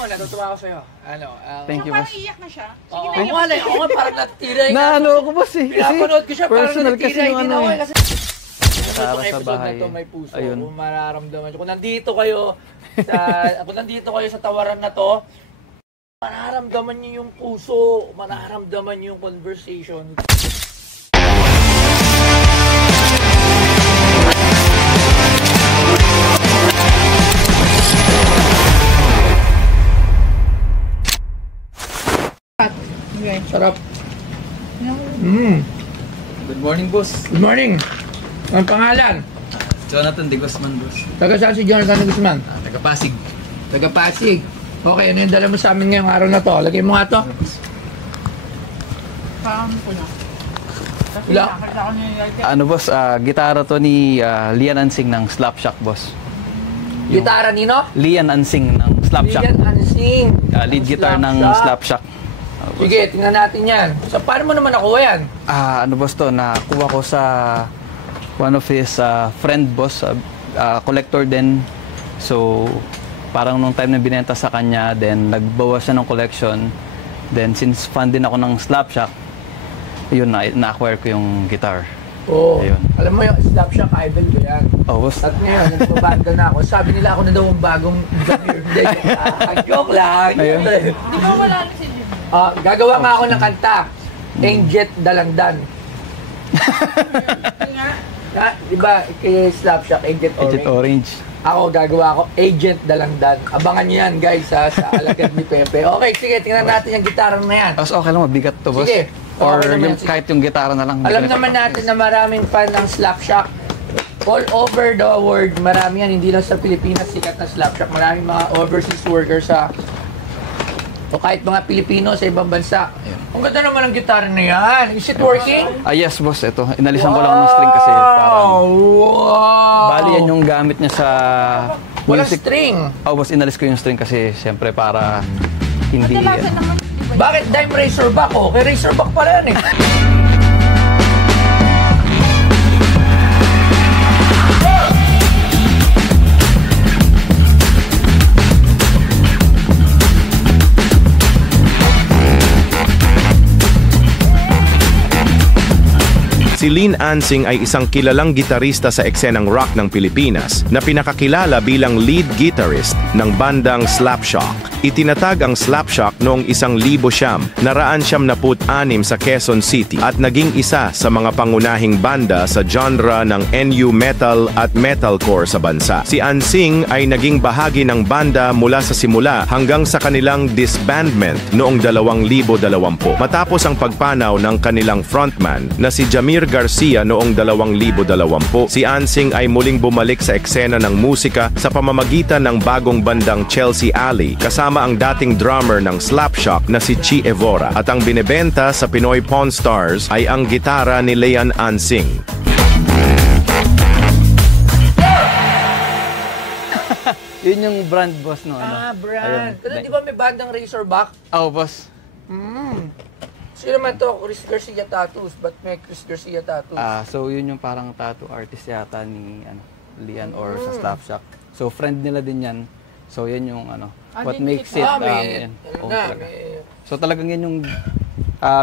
mo, natutuwa ako sa'yo. Ano, Thank you, boss. Parang iyak na siya. Oo, ako nga parang natira. Na ano ako, boss eh. Pinapanood ko siya, parang personal natira. kasi yung Hindi na ano ako eh. kasi... Para Itong sa episode bahay. na to may puso. Ayun. Kung mararamdaman nyo. Kung nandito kayo sa tawaran na to, mararamdaman nyo yung puso, mararamdaman nyo yung conversation. Okay. Sarap. Good morning, boss. Good morning. Ang pangalan? Jonathan De Guzman, boss. Taga saan si Jonathan De Guzman? Taga Pasig. Taga Pasig. Okay, ano yung dala mo sa amin ngayong araw na to? Lagay mo nga to. Parang ko na. Kasi Wala. nakakita ko niya Ano, boss? Gitara to ni Lian Ansing ng Slapshock, boss. Gitara nino? Lian Ansing ng Slapshock. Lian Ansing. Lead guitar ng Slapshock. Sige, tingnan natin yan. So, paano mo naman nakuha yan? Ano, boss to? Nakuha ko sa one of his friend, boss. Collector din. So, parang nung time na binenta sa kanya, then nagbawas siya ng collection. Then, since fan din ako ng Slapshock, yun, na-acquire ko yung guitar. Oo. Ayun. Alam mo yung Slapshock idol ko yan. Oh, boss. At ngayon, nagbabanda na ako. Sabi nila ako na daw ang bagong Jamir. Hindi, joke lang. Ayun. Di ba wala na si Jim? Gagawa nga ako ng kanta. Angel Dalandan. Di ba, kay Slapshock, Agent Orange. Agent Orange. Ako, gagawa ako, Agent Dalandan. Abangan niyo yan, guys, sa Alagad ni Pepe. Okay, sige, tingnan natin yung gitara na yan. Boss, okay lang, mabigat to, boss. Sige. Or Okay naman yung, yan. kahit yung gitara na lang. Alam naman natin na maraming fan ng Slapshock. All over the world, marami yan. Hindi lang sa Pilipinas, sikat na Slapshock. Maraming mga overseas workers sa... O kahit mga Pilipino sa ibang bansa. Ang ganda naman ng gitara na yan. Is it working? Yes, boss. Ito. Inalisan ko lang ng string kasi parang... Wow! Bali yan yung gamit niya sa Walang music. string. Oh, boss, inalis ko yung string kasi siyempre para hindi... Kadalasan naman, di ba? Bakit dime Razorback? Oh, kay Razorback pala yan eh. Si Lian Ansing ay isang kilalang gitarista sa eksenang rock ng Pilipinas na pinakakilala bilang lead guitarist ng bandang Slapshock. Itinatag ang Slapshock noong 1996 sa Quezon City at naging isa sa mga pangunahing banda sa genre ng NU metal at metalcore sa bansa. Si Ansing ay naging bahagi ng banda mula sa simula hanggang sa kanilang disbandment noong 2020 matapos ang pagpanaw ng kanilang frontman na si Jamir Garcia noong 2020. Si Ansing ay muling bumalik sa eksena ng musika sa pamamagitan ng bagong bandang Chelsea Alley kasama ang dating drummer ng Slapshock na si Chi Evora at ang binebenta sa Pinoy Pawn Stars ay ang gitara ni Lian Ansing. Yun yung brand, boss, no? Ano? Brand. Ayun. Pero di ba may bandang Razorback? Oh, boss. Sino naman to? Chris Garcia Tattoos. Ba't may Chris Garcia Tattoos? So yun yung parang tattoo artist yata ni Lian or sa Slapshock. So friend nila din yan. So yan yung what makes it yan. Talaga. So talagang yan yung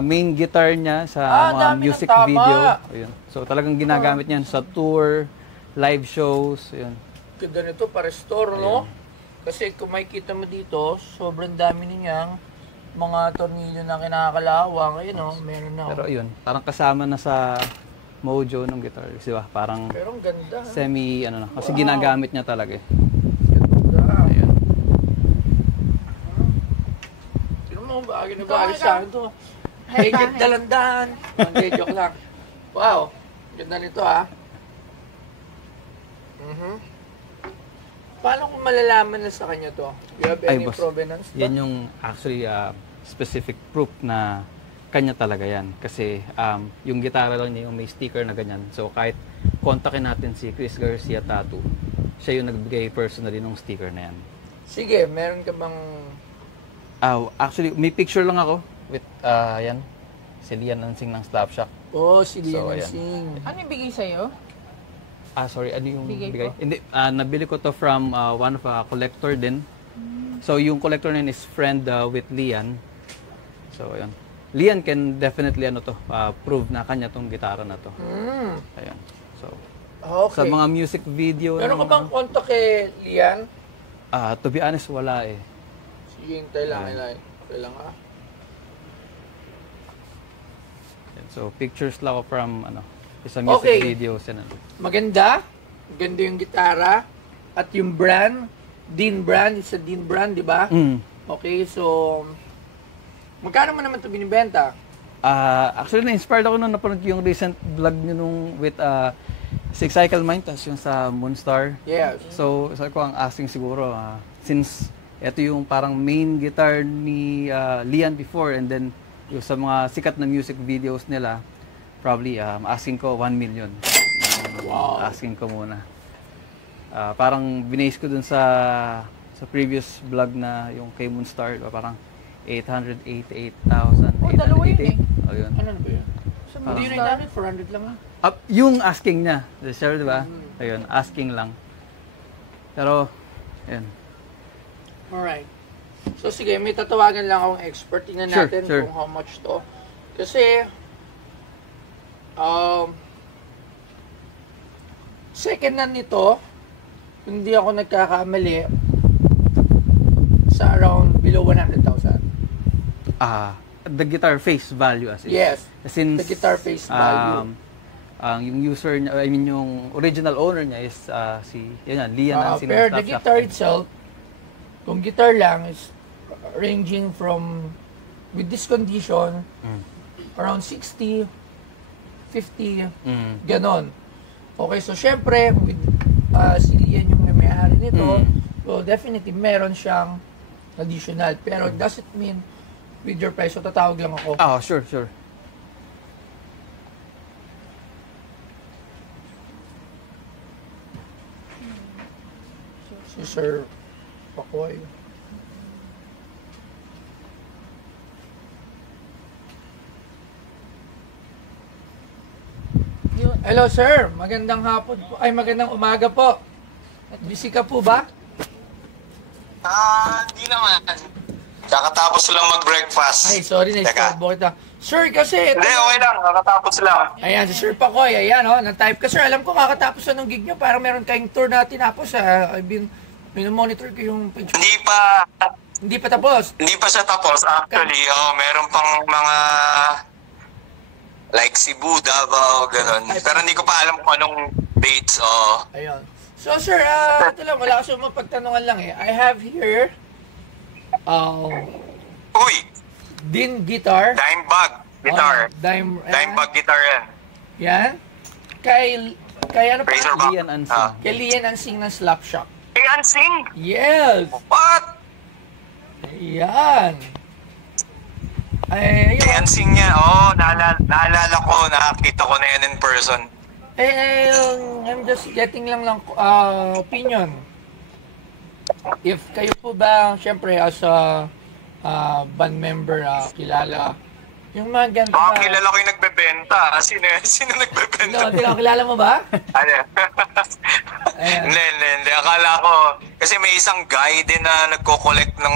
main guitar niya sa mga dami music ng tama. video. Ayun. So talagang ginagamit niyan sa tour, live shows, ayun. Ganda nito para store, no? Kasi kung makikita mo dito, sobrang dami niyang mga tornilyo na kinakalawang. Ayun, no? Meron na. Pero yun, parang kasama na sa mojo ng guitar, di ba? Parang Pero ang ganda. semi kasi ginagamit niya talaga eh. Ganda. Ayun. Sino mo, bagay na bagay sa akin to. Agent Dalandan. Hindi, joke lang. Wow. Ganda nito, ha? Paano kung malalaman na sa kanya to? You have any boss, provenance? yan yung actually specific proof na kanya talaga yan. Kasi yung gitara lang niya yung may sticker na ganyan. So kahit kontakin natin si Chris Garcia Tattoo, siya yung nagbigay personally ng sticker na yan. Sige, meron ka bang... Actually, may picture lang ako with yan, si Lian Ansing ng Slapshock. Oh, si Lian So, ayan. Ansing. Ano yung bigay sa'yo? Sorry, ano yung Bigay bigay? ko? Hindi, nabili ko to from one of a collector din. So yung collector na yun is friend with Lian. So ayun. Lian can definitely prove na kanya tong gitara na to. Ayun. So Okay. sa mga music video Meron ka ng- bang kontak kay Lian? to be honest, wala eh. Sige, hintay lang. Hintay lang ah. So pictures lang ako from sa music Okay. videos and Maganda. Maganda yung gitara. At yung brand, Dean brand, it's a Dean brand, di ba? Okay, so magkano mo naman ito binibenta? Actually, na-inspired ako nung napanood ko yung recent vlog nyo with Six Cycle Mind, tas yung sa Moonstar. Yes. So, sabi ko, ang asking siguro, since ito yung parang main guitar ni Lian before, and then yung sa mga sikat na music videos nila, probably asking ko 1 million. Wow. Asking ko muna. Parang binase ko dun sa previous vlog na yung kay Moonstar, parang 888,000. Oh, dalawa yun eh. Oh, yun. Ano ba yun? Sa Hindi yun Moonstar. 400 lang ah. Yung asking niya, sure, di ba? Ayun, asking lang. Pero, ayun. Alright. So sige, may tatawagan lang akong expert. Tingnan Sure, natin sure. kung how much to. Kasi, second hand nito, hindi ako nagkakamali, sa around below 100,000. The guitar face value as is. Yes, Since, the guitar face value. yung user niya, I mean yung original owner niya is yun yan, Lian Nansing. Pero the guitar itself, kung guitar lang, is ranging from, with this condition, around 60, 50, ganon. Okay, so syempre, with si Lian yung may-ari nito, so definitely meron siyang additional. Pero does it mean, with your price, so tatawag lang ako. Sure, sure. Si Sir Pakoy. Hello sir, magandang hapon po. Ay, magandang umaga po. Busy ka po ba? Hindi naman. Kakatapos lang mag-breakfast. Ay, sorry na Teka. istorbo kita. Sir, kasi ito. Hindi, okay lang. Kakatapos lang. Ayan, si Sir Pakoy, ayan nag-type ka sir. Alam ko kakatapos na ng gig nyo para meron kayong tour na tinapos. I've been monitor ko yung page. Hindi Hindi pa pa tapos. siya tapos actually. Meron pang mga like Cebu, Davao, ganun. Pero hindi ko pa alam kung anong dates. Ayun. So sir, ito lang, wala kasi mapagtanungan lang eh. I have here, Uy! Dean guitar. Dimebag guitar. Dimebag. Guitar yan. Yan. Kay ano pa? Razorback. Lian Nansing. Kay Lian Nansing ng Slapshot. Hey, Ansing! Yes! What? Ayan. Ay, Hey, ayun. Ansing niya. Naalala ko. Nakakita ko na yan in person. I'm just getting lang opinion. If kayo po ba, syempre, as a band member, kilala, yung mga ganito Baka kilala ko yung nagbebenta. Sino nagbebenta? No, tila, kilala mo ba? Ano? Ayan. Hindi. Akala ko, kasi may isang guy din na nagko-collect ng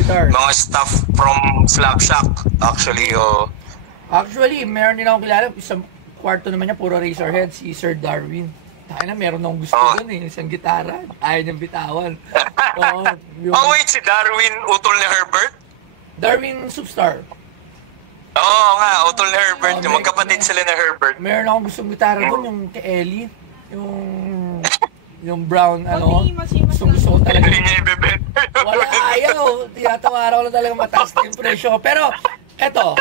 Guitar. mga stuff from Slapshot. Actually, Actually, meron din akong kilala. Isang kwarto naman niya, puro Razorhead, si Sir Darwin. Tayo na, meron akong gusto Oh. dun eh. Isang gitara. Ayaw niyang bitawan. Yung wait, si Darwin utol ni Herbert? Darwin Superstar. Oo nga, utol ni Herbert. Oh, Magkapatid sila ni Herbert. Meron akong gustong gitara dun, yung kay Ellie. Yung brown, Masimas gusto ko talaga. Hindi niya ibebenta. Wala, ayaw. Tinatawa ko lang talaga mataas na yung presyo. Pero, eto,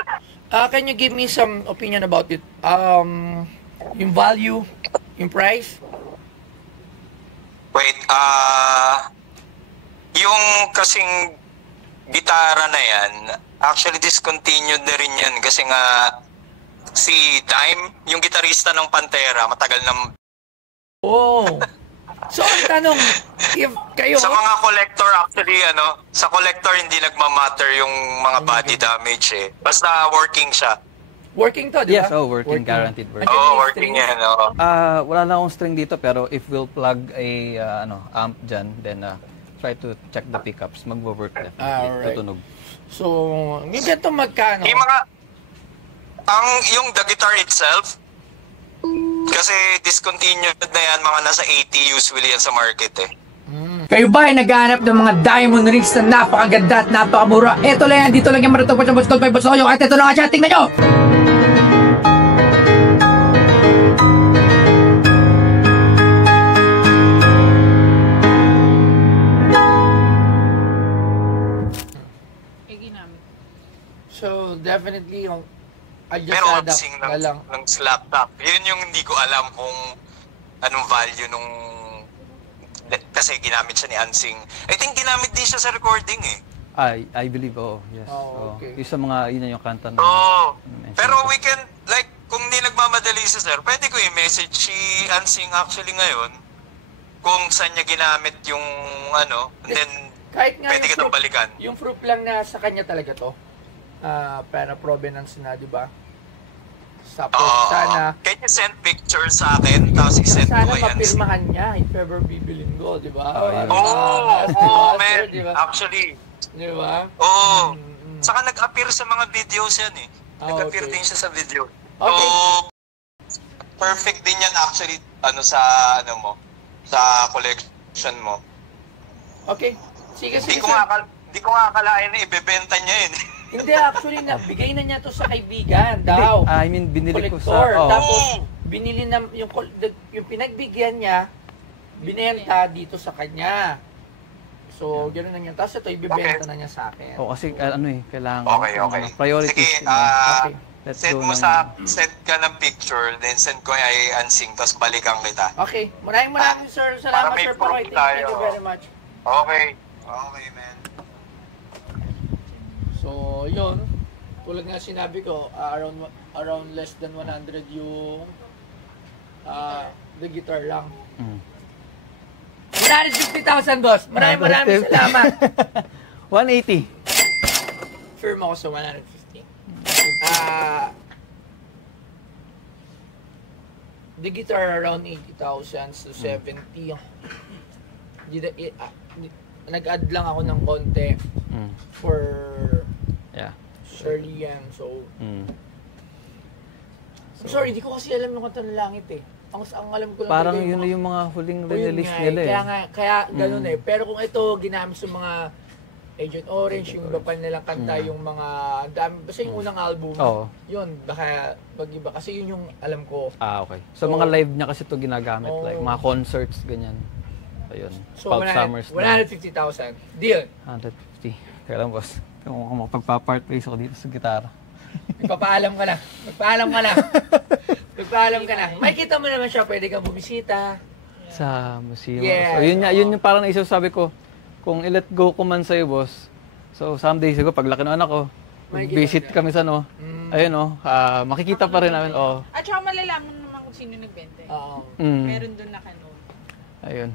can you give me some opinion about it? Yung value, yung price? Wait, yung kasing gitara na yan, actually discontinued na rin yan kasi nga si Dime, yung gitarista ng Pantera, matagal na. Oh. So, ang tanong, if kayo... Sa mga collector actually, sa collector hindi nagmamatter yung mga body damage eh. Basta working siya. Working to, di ba? Yes, working, guaranteed version. Andiyan yung Working string. yan, Wala na akong string dito pero if we'll plug a amp dyan, then try to check the pickups, magwo-work definitely. Alright. Tutunog. So, yung ganito magkano? Yung the guitar itself, kasi discontinued na yan, mga nasa 80 usually yan sa market eh. Kayo ba ay naghahanap ng mga diamond rings na napakaganda at napakamura? Ito lang yan, dito lang yung maratapos ng Boss Gold by Boss Oyo. At ito na nga siya, tingnan nyo! ginamit. So, definitely, yung Pero adjust sing ng slap top. Yun yung hindi ko alam kung anong value nung... Kasi ginamit siya ni Ansing. I think ginamit din siya sa recording eh. I believe, yes. Oh, okay. Yung sa mga, yun yung kanta na. Pero we can, like, kung di nagmamadali si sir, pwede ko i-message si Ansing actually ngayon kung saan niya ginamit yung ano, and then kahit nga pwede kitang balikan. Yung proof lang na sa kanya talaga to. Para provenance na, di ba? Sana. Can you send pictures sa akin? Tapos i-send ko sana kay Ansing. mapirmahan niya if ever bibilin ko, di ba? Man. Diba? Actually. Di ba? Oo. Saka nag-appear sa mga videos yan eh. Nag-appear okay. din siya sa video. Okay. So, perfect din yan actually sa ano mo, sa collection mo. Okay. Sige, Di sige. ko nga akalain na ibebenta niya yun. Hindi, actually, bigay na niya to sa kaibigan daw. I mean, binili ko Collector. sa... Tapos, binili na, yung pinagbigyan niya, binenta dito sa kanya. So, gano'n na niya. Tapos ito, ibibenta na niya sa akin. kasi kailangan... Okay. Priorities. Sige, Okay. Let's send go mo na. send ka ng picture, then send ko kay Ansing, tapos balikan kita. Okay. Maraming sir. Salamat, Para may Sir Paroy. proof Thank you tayo. very much. Okay. Okay, man. So, yun. Tulad nga sinabi ko, around less than 100 yung the guitar lang. 150,000, boss. Maraming salamat. 180. Firm ako sa 150. The guitar around 80,000 to 70. Nag-add lang ako ng konti for Shirley yan. So, I'm sorry, di ko kasi alam yung kanta ng langit eh. Ang alam ko lang Parang talaga yun yung mga huling yun release nga nila eh. Kaya ganun eh. Pero kung ito ginamit sa mga Agent Orange, yung iba pa nilang kanta, yung mga dami, basta yung unang album, yun, baka mag-iba. Kasi yun yung alam ko. Okay. So, mga live niya kasi ito ginagamit, like mga concerts, ganyan. Ayun. So, 150,000. Deal. 150. Kaya lang, boss. Kung magpapart ways ako dito sa gitara. Magpapaalam ka na. Magpaalam ka na. May kita mo naman siya, pwede kang bumisita. Sa museum. Yes, So, yun yung parang naisip sabi ko, kung i-let go ko man sa'yo, boss. So, someday, siguro, paglaki ng anak ko, visit kami sa ayun makikita pa rin namin, At saka malalaman naman kung sino nagbenta. Oo. Meron doon na kanon. Ayun.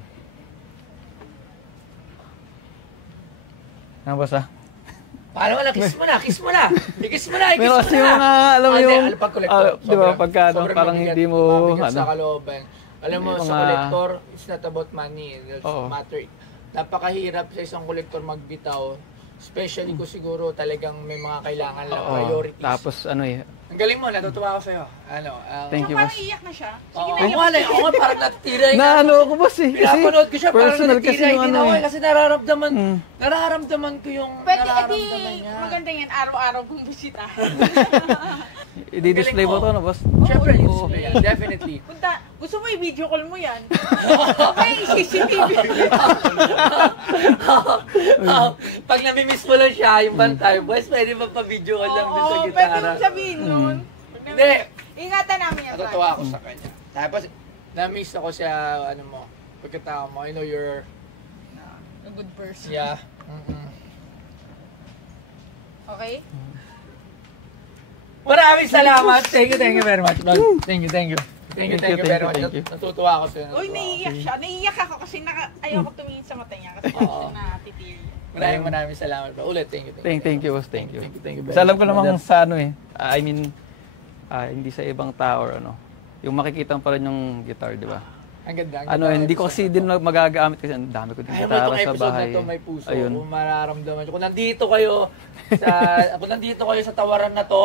Ano, boss, Paano ka na? Kiss mo na. I-kiss mo na. Pero kasi yung mga, alam mo yung, pag-collector. di ba, pagka parang hindi mo, mabigat sa kalooban. Alam mo, sa collector, it's not about money. It's matter. Napakahirap sa isang collector magbitaw. Especially kung siguro talagang may mga kailangan lang, priorities. Tapos, Ang galing mo, natutuwa ako sa'yo. Thank you, Parang boss. iiyak na siya. Oo, nga, parang natitira. Ako, boss, eh. Pinapanood ko siya, parang personal kasi natitira. yung Hindi na ako kasi nararamdaman ko yung Pwede, nararamdaman niya. maganda yan, araw-araw kong bisita. I-display mo ito, boss? Siyempre, i-display yan. Definitely. Punta, gusto mo i-video call mo yan? Okay, CCTV. Pag namimiss mo lang siya, yung bantay, boys, pwede ba pa-video ka lang doon sa Oo, gitara? pwede mong sabihin nun. Hindi. Ingatan namin yan. Natutuwa ako sa kanya. Tapos, na-miss ako sa, pagkatao mo. I know you're, A good person. yeah. Okay? Maraming salamat. Thank you very much. Thank you very much. Natutuwa ako sa'yo. Uy, naiiyak siya. Naiiyak ako kasi ayoko tumingin sa mata niya kasi gusto na titiri. Maraming salamat. Ulit, thank you. Thank you, boss. Thank you. Thank you. Kasi alam ko namang sa I mean, hindi sa ibang tao or yung makikita pa rin yung guitar, di ba? Ang ganda. Ano, hindi ko kasi din magagamit kasi ang dami ko din Ayaw mo gitara itong sa episode bahay. na to may puso. Ayun. Kung mararamdaman nyo. Kung nandito kayo sa tawaran na to,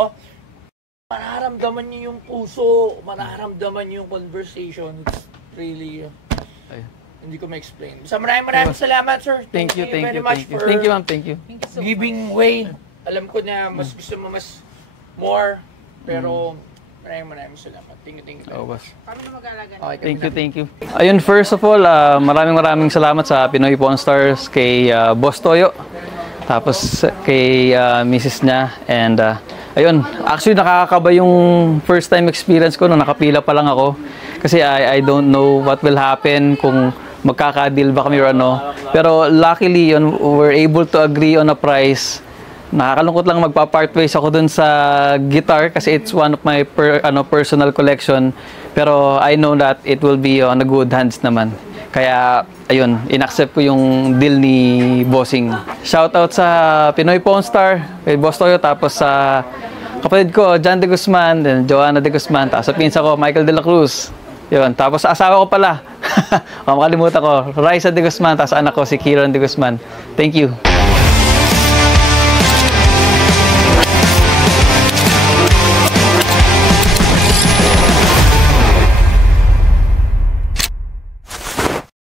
mararamdaman nyo yung puso, mararamdaman nyo yung conversation. It's really, Ayun. hindi ko ma-explain. So maraming salamat, sir. Thank you very much for Thank you, ma'am. Thank you. Thank you so giving way. Alam ko na mas gusto mo mas more, pero maraming salamat. Thank you. Oh, boss. Kami na mag-alaga. Okay, Thank you. Ayun, first of all, maraming salamat sa Pinoy Pawn Stars, kay Boss Toyo, tapos kay Mrs. niya, and ayun, actually nakakakaba yung first time experience ko nung nakapila pa lang ako, kasi I don't know what will happen, kung magkaka-deal ba kami or ano, pero luckily yun, we're able to agree on a price. Nakakalungkot lang magpa-part ways ako dun sa guitar kasi it's one of my personal collection, pero I know that it will be on a good hands naman. Kaya ayun, inaccept ko yung deal ni Bossing. Shoutout sa Pinoy Pawn Star, kay Boss Toyo, tapos sa kapatid ko John De Guzman, then Joanna De Guzman, tapos sa pinsa ko Michael De La Cruz. Yun, tapos sa asawa ko pala, makalimutan ko, Raisa De Guzman, tapos anak ko si Kieran De Guzman. Thank you.